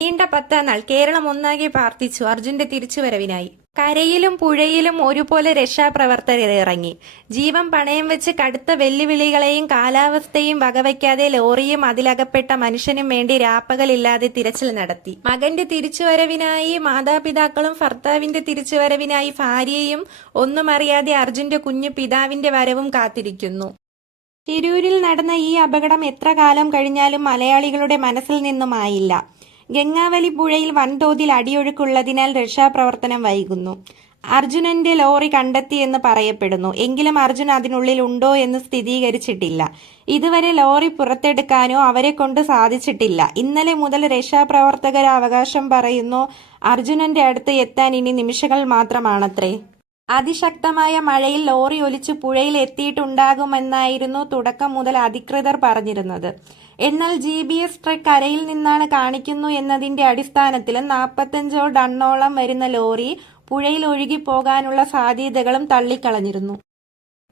നീണ്ട 10 നാൾ കേരളം ഒന്നാകെ പ്രാർത്ഥിച്ചു അർജുന്റെ തിരിച്ചുവരവിനായി. കരയിലും പുഴയിലും ഒരുപോലെ രക്ഷാപ്രവർത്തകർ ഇറങ്ങി. ജീവൻ പണയം വെച്ച് കടുത്ത വെല്ലുവിളികളെയും കാലാവസ്ഥയും വകവയ്ക്കാതെ ലോറിയും അതിലകപ്പെട്ട മനുഷ്യനും വേണ്ടി രാപ്പകലില്ലാതെ തിരച്ചിൽ നടത്തി. മകന്റെ തിരിച്ചുവരവിനായി മാതാപിതാക്കളും ഭർത്താവിന്റെ തിരിച്ചുവരവിനായി ഭാര്യയും ഒന്നുമറിയാതെ അർജുന്റെ കുഞ്ഞു പിതാവിന്റെ വരവും കാത്തിരിക്കുന്നു. തിരൂരിൽ നടന്ന ഈ അപകടം എത്ര കാലം കഴിഞ്ഞാലും മലയാളികളുടെ മനസ്സിൽ നിന്നുമായില്ല. ഗംഗാവലി പുഴയിൽ വൻതോതിൽ അടിയൊഴുക്കുള്ളതിനാൽ രക്ഷാപ്രവർത്തനം വൈകുന്നു. അർജുനന്റെ ലോറി കണ്ടെത്തിയെന്ന് പറയപ്പെടുന്നു. എങ്കിലും അർജുൻ അതിനുള്ളിൽ ഉണ്ടോ എന്ന് സ്ഥിരീകരിച്ചിട്ടില്ല. ഇതുവരെ ലോറി പുറത്തെടുക്കാനോ അവരെ കൊണ്ട് സാധിച്ചിട്ടില്ല. ഇന്നലെ മുതൽ രക്ഷാപ്രവർത്തകർ അവകാശം പറയുന്നു അർജുനന്റെ അടുത്ത് എത്താൻ ഇനി നിമിഷങ്ങൾ മാത്രമാണത്രേ. അതിശക്തമായ മഴയിൽ ലോറി ഒലിച്ച് പുഴയിൽ എത്തിയിട്ടുണ്ടാകുമെന്നായിരുന്നു തുടക്കം മുതൽ അധികൃതർ പറഞ്ഞിരുന്നത്. എന്നാൽ GPS ട്രാക്ക് കരയിൽ നിന്നാണ് കാണിക്കുന്നു എന്നതിന്റെ അടിസ്ഥാനത്തിൽ 45 ടണ്ണോളം വരുന്ന ലോറി പുഴയിൽ ഒഴുകിപ്പോകാനുള്ള സാധ്യതകളും തള്ളിക്കളഞ്ഞിരുന്നു.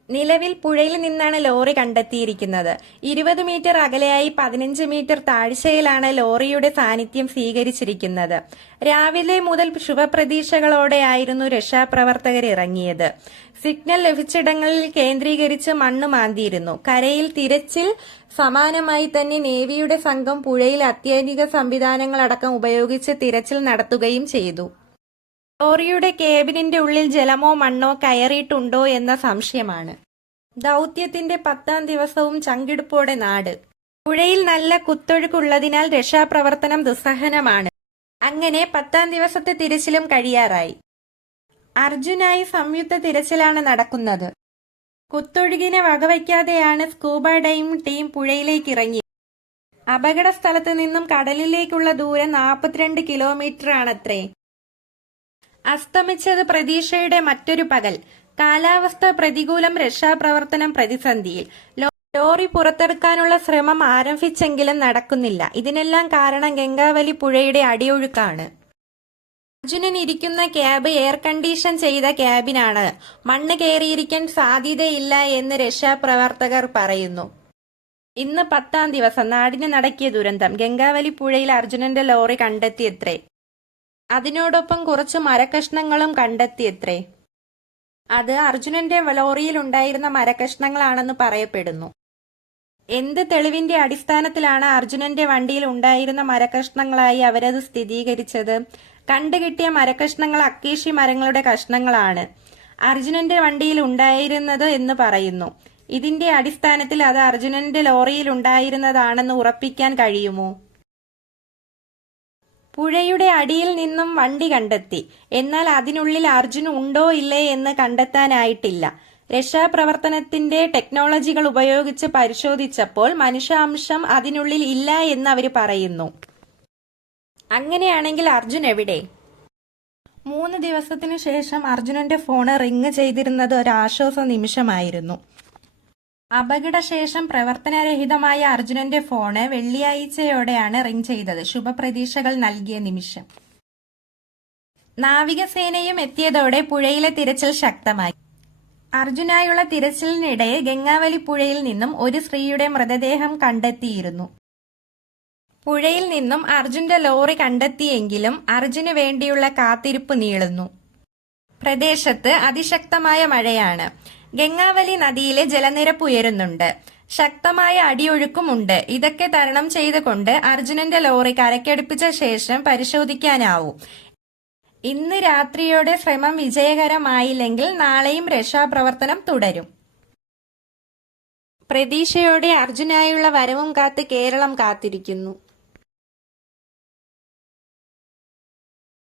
നിലവിൽ പുഴയിൽ നിന്നാണ് ലോറി കണ്ടെത്തിയിരിക്കുന്നത്. 20 മീറ്റർ അകലെയായി 15 മീറ്റർ താഴ്ചയിലാണ് ലോറിയുടെ സാന്നിധ്യം സ്വീകരിച്ചിരിക്കുന്നത്. രാവിലെ മുതൽ ശുഭപ്രതീക്ഷകളോടെയായിരുന്നു രക്ഷാപ്രവർത്തകർ ഇറങ്ങിയത്. സിഗ്നൽ ലഭിച്ചിടങ്ങളിൽ കേന്ദ്രീകരിച്ച് മണ്ണ് മാന്തിയിരുന്നു. കരയിൽ തിരച്ചിൽ സമാനമായി തന്നെ നേവിയുടെ സംഘം പുഴയിൽ അത്യാധുനിക സംവിധാനങ്ങളടക്കം ഉപയോഗിച്ച് തിരച്ചിൽ നടത്തുകയും ചെയ്തു. ലോറിയുടെ കേബിനിന്റെ ഉള്ളിൽ ജലമോ മണ്ണോ കയറിയിട്ടുണ്ടോ എന്ന സംശയമാണ്. ദൗത്യത്തിന്റെ 10ാം ദിവസവും ചങ്കിടുപ്പോടെ നാട്. പുഴയിൽ നല്ല കുത്തൊഴുക്കുള്ളതിനാൽ രക്ഷാപ്രവർത്തനം ദുസ്സഹനമാണ്. അങ്ങനെ 10ാം ദിവസത്തെ തിരച്ചിലും കഴിയാറായി. അർജുനായി സംയുക്ത തിരച്ചിലാണ് നടക്കുന്നത്. കുത്തൊഴുകിനെ വകവയ്ക്കാതെയാണ് സ്കൂബ ഡൈവിംഗ് ടീം പുഴയിലേക്ക് ഇറങ്ങിയത്. അപകട സ്ഥലത്ത് നിന്നും കടലിലേക്കുള്ള ദൂരം 42 കിലോമീറ്റർ ആണത്രേ. അസ്തമിച്ചത് പ്രതീക്ഷയുടെ മറ്റൊരു പകൽ. കാലാവസ്ഥ പ്രതികൂലം, രക്ഷാപ്രവർത്തനം പ്രതിസന്ധിയിൽ. ലോറി പുറത്തെടുക്കാനുള്ള ശ്രമം ആരംഭിച്ചെങ്കിലും നടക്കുന്നില്ല. ഇതിനെല്ലാം കാരണം ഗംഗാവലി പുഴയുടെ അടിയൊഴുക്കാണ്. അർജുനൻ ഇരിക്കുന്ന ക്യാബ് എയർ കണ്ടീഷൻ ചെയ്ത ക്യാബിനാണ്. മണ്ണ് കയറിയിരിക്കാൻ സാധ്യതയില്ല എന്ന് രക്ഷാപ്രവർത്തകർ പറയുന്നു. ഇന്ന് 10ാം ദിവസം നാടിന് നടക്കിയ ദുരന്തം. ഗംഗാവലി പുഴയിൽ അർജുനന്റെ ലോറി കണ്ടെത്തിയത്രേ. അതിനോടൊപ്പം കുറച്ച് മരക്കഷ്ണങ്ങളും കണ്ടെത്തിയത്രേ. അത് അർജുനന്റെ ലോറിയിൽ ഉണ്ടായിരുന്ന മരക്കഷ്ണങ്ങളാണെന്ന് പറയപ്പെടുന്നു. എന്ത് തെളിവിന്റെ അടിസ്ഥാനത്തിലാണ് അർജുനന്റെ വണ്ടിയിൽ ഉണ്ടായിരുന്ന മരക്കഷ്ണങ്ങളായി അവരത് സ്ഥിരീകരിച്ചത്? കണ്ടുകിട്ടിയ മരക്കഷ്ണങ്ങൾ അക്കേഷ്യ മരങ്ങളുടെ കഷ്ണങ്ങളാണ് അർജുനന്റെ വണ്ടിയിൽ ഉണ്ടായിരുന്നത് എന്ന് പറയുന്നു. ഇതിന്റെ അടിസ്ഥാനത്തിൽ അത് അർജുനന്റെ ലോറിയിൽ ഉണ്ടായിരുന്നതാണെന്ന് ഉറപ്പിക്കാൻ കഴിയുമോ? പുഴയുടെ അടിയിൽ നിന്നും വണ്ടി കണ്ടെത്തി. എന്നാൽ അതിനുള്ളിൽ അർജുൻ ഉണ്ടോ ഇല്ലേ എന്ന് കണ്ടെത്താനായിട്ടില്ല. രക്ഷാപ്രവർത്തനത്തിന്റെ ടെക്നോളജികൾ ഉപയോഗിച്ച് പരിശോധിച്ചപ്പോൾ മനുഷ്യാംശം അതിനുള്ളിൽ ഇല്ല എന്ന് അവർ പറയുന്നു. അങ്ങനെയാണെങ്കിൽ അർജുൻ എവിടെ? 3 ദിവസത്തിനു ശേഷം അർജുനന്റെ ഫോണ് റിങ് ചെയ്തിരുന്നത് ഒരു ആശ്വാസ നിമിഷമായിരുന്നു. അപകടശേഷം പ്രവർത്തനരഹിതമായ അർജുനന്റെ ഫോണ് വെള്ളിയാഴ്ചയോടെയാണ് റിങ് ചെയ്തത്. ശുഭപ്രതീക്ഷകൾ നൽകിയ നിമിഷം. നാവികസേനയും എത്തിയതോടെ പുഴയിലെ തിരച്ചിൽ ശക്തമായി. അർജുനായുള്ള തിരച്ചിലിനിടെ ഗംഗാവലി പുഴയിൽ നിന്നും ഒരു സ്ത്രീയുടെ മൃതദേഹം കണ്ടെത്തിയിരുന്നു. പുഴയിൽ നിന്നും അർജുന്റെ ലോറി കണ്ടെത്തിയെങ്കിലും അർജുന് വേണ്ടിയുള്ള കാത്തിരിപ്പ് നീളുന്നു. പ്രദേശത്ത് അതിശക്തമായ മഴയാണ്. ഗംഗാവലി നദിയിലെ ജലനിരപ്പ് ഉയരുന്നുണ്ട്. ശക്തമായ അടിയൊഴുക്കുമുണ്ട്. ഇതൊക്കെ തരണം ചെയ്തുകൊണ്ട് അർജുനന്റെ ലോറി കരയ്ക്കടുപ്പിച്ച ശേഷം പരിശോധിക്കാനാവും. ഇന്ന് രാത്രിയോടെ ശ്രമം വിജയകരമായില്ലെങ്കിൽ നാളെയും രക്ഷാപ്രവർത്തനം തുടരും. പ്രതീക്ഷയോടെ അർജുനായുള്ള വരവും കാത്ത് കേരളം കാത്തിരിക്കുന്നു.